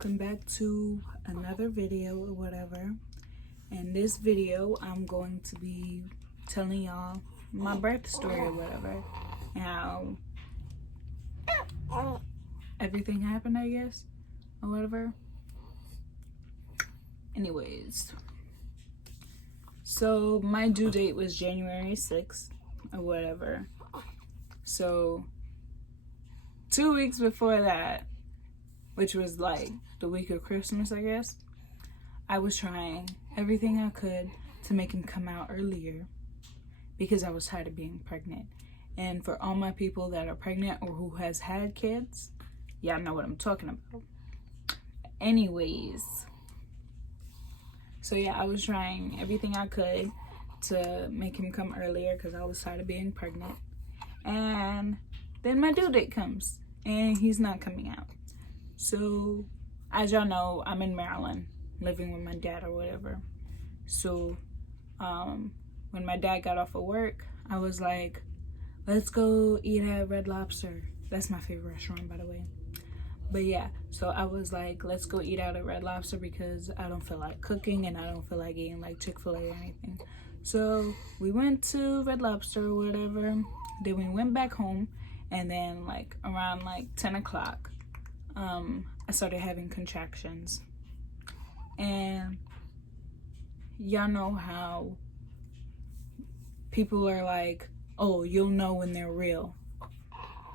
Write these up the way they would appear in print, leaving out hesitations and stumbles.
welcome back to another video or whatever. In this video, I'm going to be telling y'all my birth story or whatever, and how everything happened, I guess, or whatever. Anyways, so my due date was January 6th or whatever. So 2 weeks before that, which was like the week of Christmas, I guess, I was trying everything I could to make him come out earlier because I was tired of being pregnant. And for all my people that are pregnant or who has had kids, y'all know what I'm talking about. Anyways, so yeah, I was trying everything I could to make him come earlier because I was tired of being pregnant. And then my due date comes and he's not coming out. So, as y'all know, I'm in Maryland, living with my dad or whatever. So, when my dad got off of work, I was like, let's go eat at Red Lobster. That's my favorite restaurant, by the way. But yeah, so I was like, let's go eat out at Red Lobster because I don't feel like cooking and I don't feel like eating like Chick-fil-A or anything. So, we went to Red Lobster or whatever. Then we went back home, and then like around like 10 o'clock, I started having contractions. And y'all know how people are like, oh, you'll know when they're real.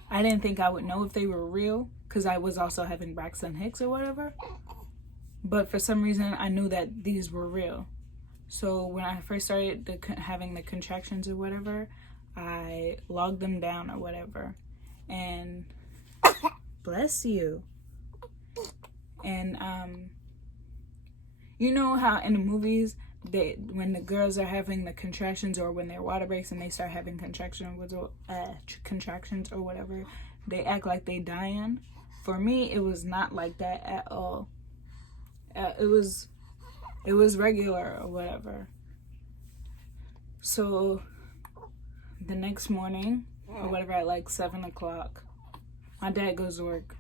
I didn't think I would know if they were real because I was also having Braxton Hicks or whatever. But for some reason, I knew that these were real. So when I first started having the contractions or whatever, I logged them down or whatever. And bless you. And you know how in the movies when the girls are having the contractions or when their water breaks and they start having contractions or whatever, they act like they dying. For me, it was not like that at all. It was regular or whatever. So the next morning or whatever at like 7 o'clock, my dad goes to work.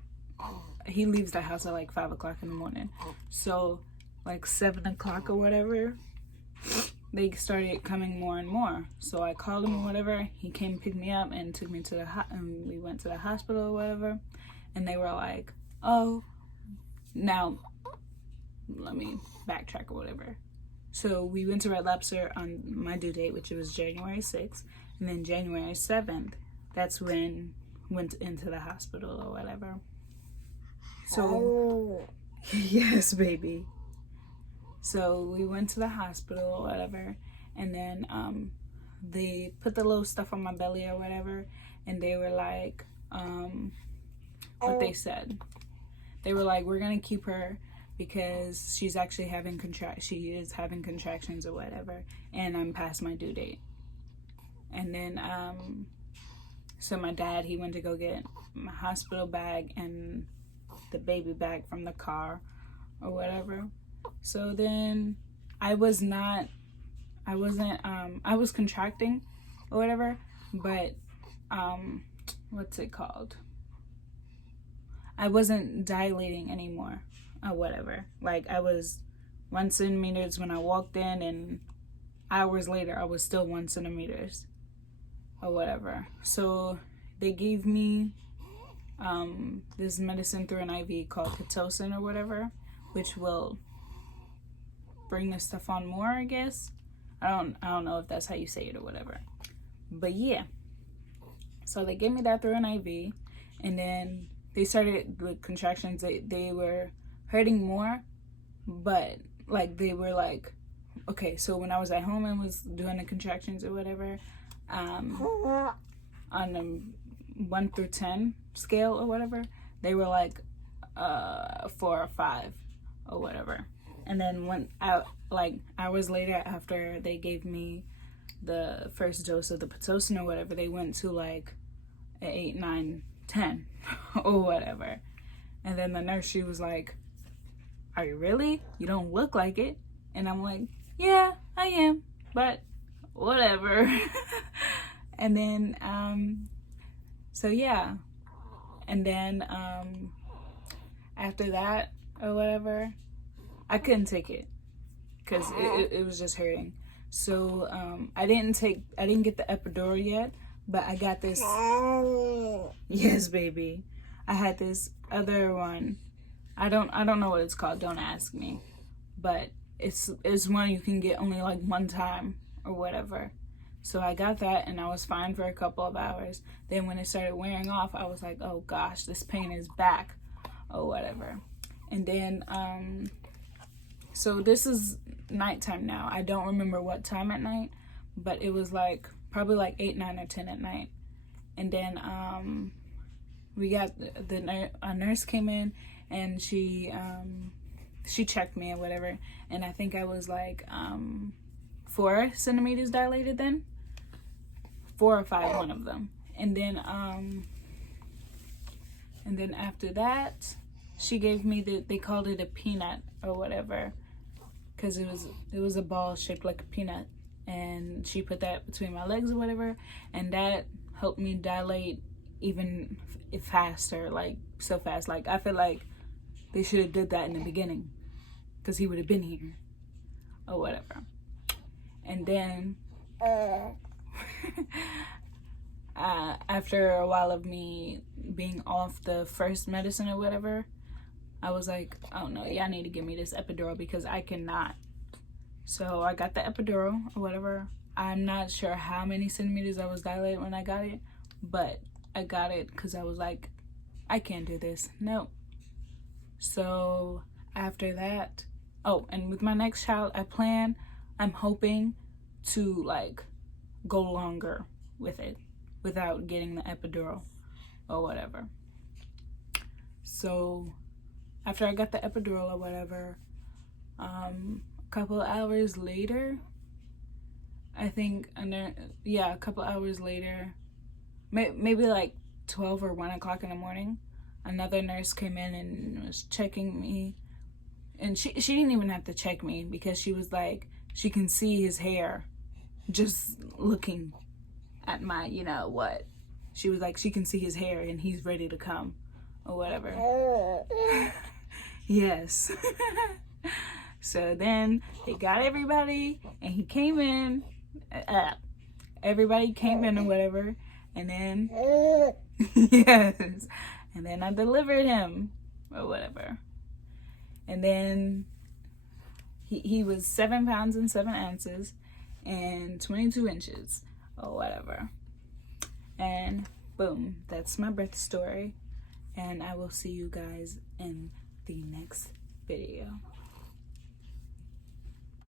He leaves the house at like 5 o'clock in the morning. So like 7 o'clock or whatever, they started coming more and more. So I called him or whatever. He came and picked me up and took me to and we went to the hospital or whatever. And they were like, oh, now let me backtrack or whatever. So we went to Red Lobster on my due date, which was January 6th. And then January 7th, that's when went into the hospital or whatever. So, yes, baby. So we went to the hospital or whatever, and then they put the little stuff on my belly or whatever, and they were like, what they said. They were like, we're gonna keep her because she's actually having she is having contractions or whatever, and I'm past my due date. And then so my dad, he went to go get my hospital bag and the baby bag from the car or whatever. So then I was contracting or whatever, but what's it called? I wasn't dilating anymore or whatever. Like I was 1 centimeters when I walked in, and hours later I was still 1 centimeters or whatever. So they gave me this medicine through an IV called Pitocin or whatever, which will bring the stuff on more, I guess. I don't know if that's how you say it or whatever. But yeah. So they gave me that through an IV, and then they started the contractions. They were hurting more, but like they were like, okay, so when I was at home and was doing the contractions or whatever, on a 1 through 10 scale or whatever, they were like 4 or 5 or whatever. And then hours later, after they gave me the first dose of the Pitocin or whatever, they went to like 8, 9, 10 or whatever. And then the nurse, she was like, are you really? You don't look like it. And I'm like, yeah, I am, but whatever. And then so yeah, and then after that, or whatever, I couldn't take it because it was just hurting. So I didn't get the epidural yet, but I got this. Yes, baby. I had this other one. I don't know what it's called. Don't ask me. But it's one you can get only like one time or whatever. So I got that and I was fine for a couple of hours. Then when it started wearing off, I was like, oh gosh, this pain is back or whatever. And then so this is nighttime now. I don't remember what time at night, but it was like probably like 8, 9, or 10 at night. And then we got a nurse came in and she checked me or whatever, and I think I was like 4 centimeters dilated then, 4 or 5, one of them. And then after that, she gave me they called it a peanut or whatever, because it was a ball shaped like a peanut, and she put that between my legs or whatever, and that helped me dilate even faster, like so fast. Like I feel like they should have did that in the beginning, because he would have been here or whatever. And then after a while of me being off the first medicine or whatever, I was like, oh no, y'all need to give me this epidural because I cannot. So I got the epidural or whatever. I'm not sure how many centimeters I was dilated when I got it, but I got it because I was like, I can't do this. Nope. So after that, oh, and with my next child, I'm hoping to like go longer with it without getting the epidural or whatever. So after I got the epidural or whatever, a couple hours later, I think, a couple hours later, maybe like 12 or 1 o'clock in the morning, another nurse came in and was checking me. And she didn't even have to check me, because she was like, she can see his hair just looking at my, what. She was like, she can see his hair and he's ready to come or whatever. Yes. So then they got everybody and he came in. Everybody came in or whatever. And then, yes. And then I delivered him or whatever. And then he was 7 pounds and 7 ounces and 22 inches or whatever. And boom, that's my birth story. And I will see you guys in the next video.